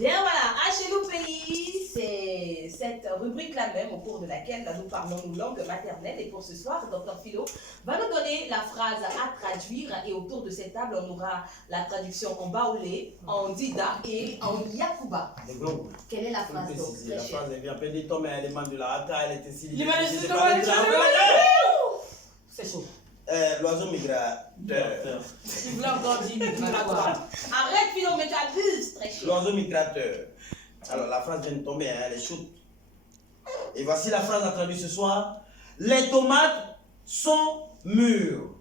Bien voilà, à chez nous pays, c'est cette rubrique-là même au cours de laquelle nous parlons nos langues maternelles. Et pour ce soir, Dr Philo va nous donner la phrase à traduire. Et autour de cette table, on aura la traduction en baoulé, en dida et en yakuba. Quelle est la phrase donc? La phrase est bien appelée Tom et l'élément de la haka, elle était si... C'est chaud. L'oiseau migrateur. Tu voulais encore dire migratoire. Arrête Philo, mais tu abuses, très cher. L'oiseau migrateur. Alors la phrase vient de tomber, hein, elle est chaude. Et voici la phrase à traduire ce soir. Les tomates sont mûres.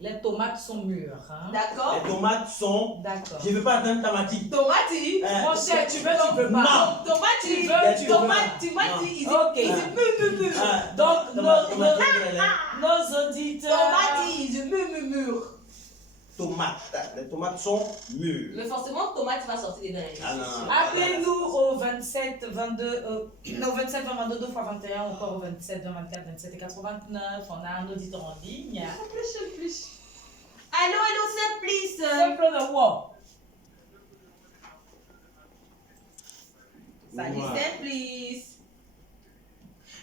Les tomates sont mûres. Hein? D'accord. Les tomates sont... D'accord. Je ne veux pas attendre tomati. Tomati. Mon cher, tu veux pas. Non. Tomati. Tu veux. Tomati. Ok. Donc, nos auditeurs... Tomati, mûr. Tomates. Les tomates sont mûres. Mais forcément, tomate va sortir des dents. Ah non. Appelez-nous au 27 22 non 27 22 2 x 21, encore au 27 24 27 et 89. On a un auditeur en ligne. Plus. Allô, Simplice. Simple de what? Salut Ouais. Simplice.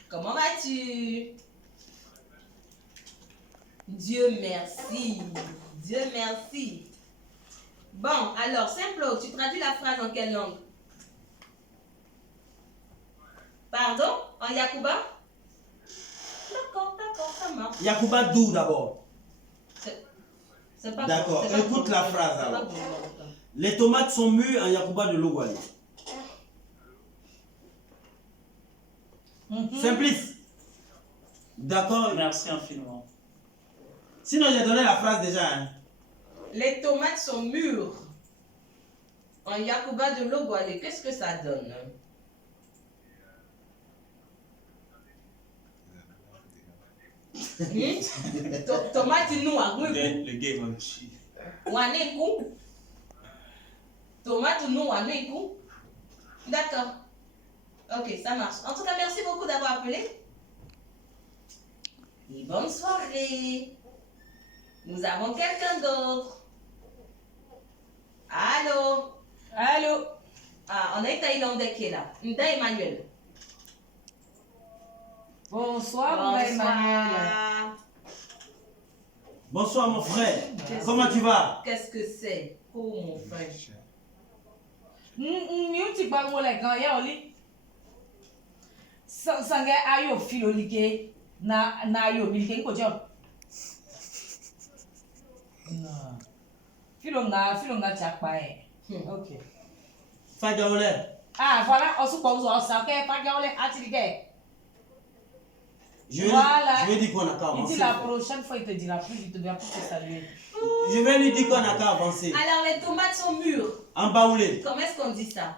Comment vas-tu? Dieu merci. Dieu merci. Bon, alors, Simplo, tu traduis la phrase en quelle langue? Pardon? En Yakuba? D'accord, ça marche. Yakuba d'où d'abord? C'est pas D'accord, bon, c'est pas écoute bon. la phrase C'est pas alors. bon. Les tomates sont mûres en Yakuba de Logwali. Simplice. D'accord. Merci infiniment. Sinon, j'ai donné la phrase déjà. Hein. Les tomates sont mûres. En Yakuba de Logwale, qu'est-ce que ça donne? Tomate nous à Le game of cheese. Waneku. Tomate nous Waneku. D'accord. Ok, ça marche. En tout cas, merci beaucoup d'avoir appelé. Et bonne soirée. Nous avons quelqu'un d'autre. Allô? Allô? Ah, on a un Thaïlandais qui est là. Nda Emmanuel. Bonsoir, Emmanuel. Bonsoir mon frère. Comment tu vas? Qu'est-ce que c'est? Oh mon frère. Tu parles moi les gants, ya oli. Sanga ayo filo like na yo milike ko job. Non. Filo nga chakpa e. OK. Fagaolé. Ah, voilà, on se pose ça OK, Fagaolé atilike. Je Voilà. vais dire qu'on a qu'à Il avancer. dit la prochaine fois il te dira plus, il te dira plus te saluer. Je vais lui dire qu'on a qu'à avancer. Alors les tomates sont mûres. En baoulé. Comment est-ce qu'on dit ça?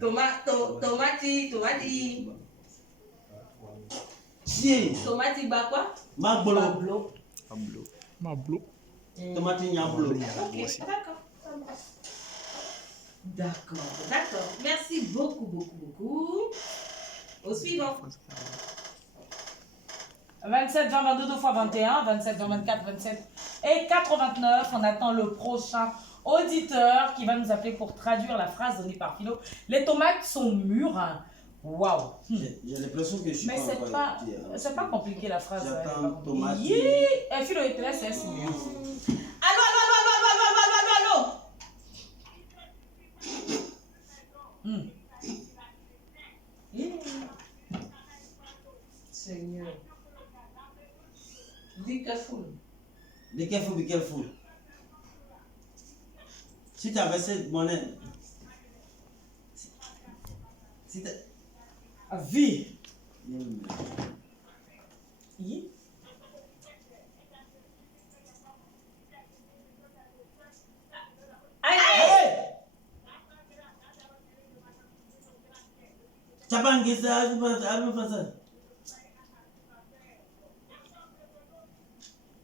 Tomati. Chien. Tomati ba quoi? Magbolo. Mablo. Tomate nyamblo. Ok, d'accord. D'accord. Merci beaucoup. Au suivant. 27 20 22 2 x 21, 27 20 24 27 et 89. On attend le prochain auditeur qui va nous appeler pour traduire la phrase donnée par Philo. Les tomates sont mûres. Waouh. J'ai l'impression que je suis Mais pas encore écouté, hein. c'est pas compliqué la phrase. J'attends tomate. Et Philo il te laisse c'est mieux. Allô. Seigneur. Be careful. Be careful. Si tu avais cette monnaie. Si tu... Vie.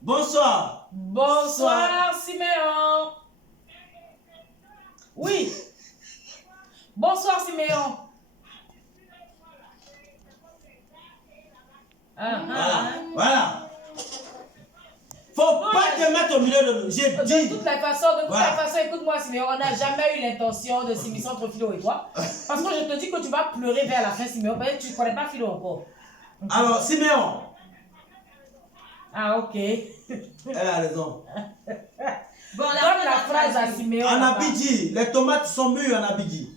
Bonsoir. Bonsoir Siméon. Oui. Bonsoir Siméon. Voilà. Faut pas te mettre au milieu de nous. J'ai De dit. toute la façon, écoute-moi, Siméon, on n'a jamais eu l'intention de s'immiscer entre Philo et toi. Parce que je te dis que tu vas pleurer vers la fin, Siméon, parce que tu ne connais pas Philo encore. Alors, Siméon, Ah, ok. elle a raison. Bon, Donne la phrase à Siméon. En là-bas. Abidji, les tomates sont mûres en Abidji.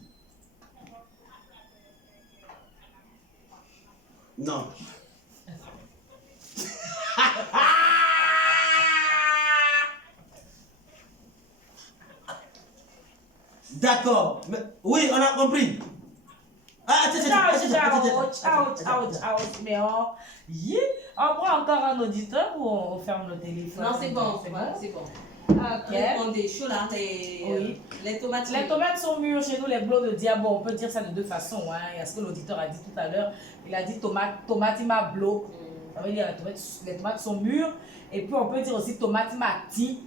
Non. D'accord. Oui, on a compris. Ah, Ciao, Siméon. Yeah. On prend encore un auditeur ou on ferme le téléphone? Non, c'est bon, c'est bon. Ok. Répondez chaud là, Oui. les tomates. Les tomates sont mûres chez nous, les blocs de diable. On peut dire ça de deux façons. Hein. Il y a ce que l'auditeur a dit tout à l'heure. Il a dit tomatima bloc. Ça veut dire les tomates sont mûres. Et puis on peut dire aussi tomatimati.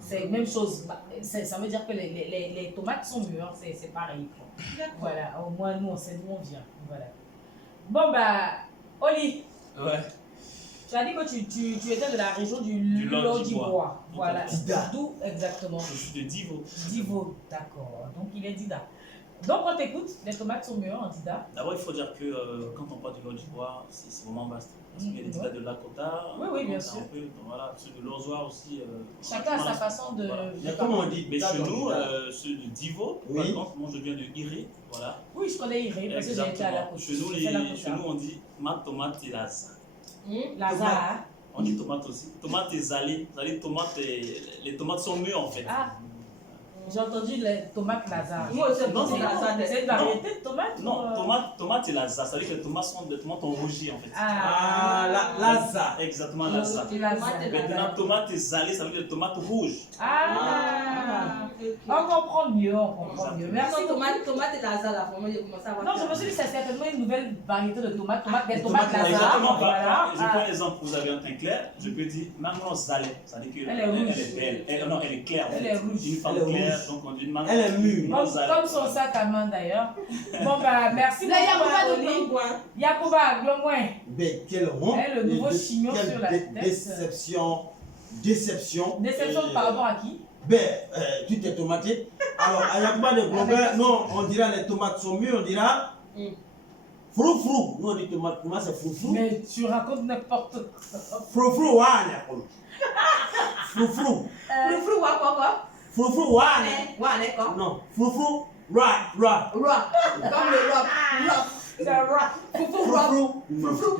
C'est la même chose. Ça veut dire que les tomates sont mûres. C'est pareil. Voilà. Au moins, nous, on sait d'où on vient. Voilà. Bon, bah, Oli, Ouais. tu as dit que tu étais de la région du Lodibois. Voilà. Dida. D'où exactement? Je suis de Divo. Divo, d'accord. Donc il est Dida. Donc on t'écoute, les tomates sont mûres en Dida. D'abord, il faut dire que quand on parle du Lodibois, c'est vraiment vaste. Parce qu'il y a des Dida de Lakota. Oui, bien donc sûr. un peu, donc voilà, ceux de l'Ozoir aussi. Chacun a sa façon de. Voilà. Mais comment on dit? Mais chez nous, D'accord. ceux de Divo, Oui. par contre, moi je viens de Iré. Voilà. Oui, je connais Iré parce que j'ai été à la côte. Chez nous, J'ai fait la côte, chez nous, on dit ma tomate et laza. Lazare. On dit tomate aussi. Tomate et zalé. Zalé, tomate les tomates sont mûres en fait. Ah, j'ai entendu les tomates Lazare. Moi aussi, Non, c'est non, la C'est une variété de tomates? Non, ou, tomate et laza. Ça veut dire que les tomates ont rougi en fait. Ah, Laza. Exactement, laza. Maintenant, tomate et zalé, ça veut dire tomate rouge. Ah, on comprend mieux, on comprend mieux. Merci beaucoup. Tomate et lasagne, là, vraiment, j'ai commencé à voir. Non, je me suis dit que c'est certainement une nouvelle variété de tomates, des Des tomates tomates Lazare. Exactement. Voilà. Je prends un exemple, vous avez un teint clair, je peux dire maman zalé. Ça veut dire Elle est rouge. qu'elle est belle. Non, elle est claire. en Elle fait. est rouge. Une femme Elle est claire, rouge. donc on dit maman. Elle est mûre. Comme son sac à main d'ailleurs. Bon, bah, merci Là, il y a pas de Oli. blanc, quoi. Yacouba, Glomouin. Mais quelle honte. Eh, le nouveau Et chignon quelle sur la tête. Déception. Déception. Déception Et, par rapport à qui? Ben, tout est tomaté. Alors, à Yakuba de Globert, non, on dira les tomates sont mûres, on dira frou-frou. Nous, on dit tomate, comment c'est frou-frou? Mais tu racontes n'importe quoi. Frou-frou, ouais, frou-frou. Le flou, quoi. Frou-frou, ouais. Ouais, d'accord. Non, frou-frou, right, right. Rock. Comme le rock. C'est un rock. Foufou rock. Frou-frou,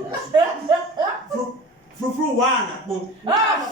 frou-frou, ouais, bon. Ah,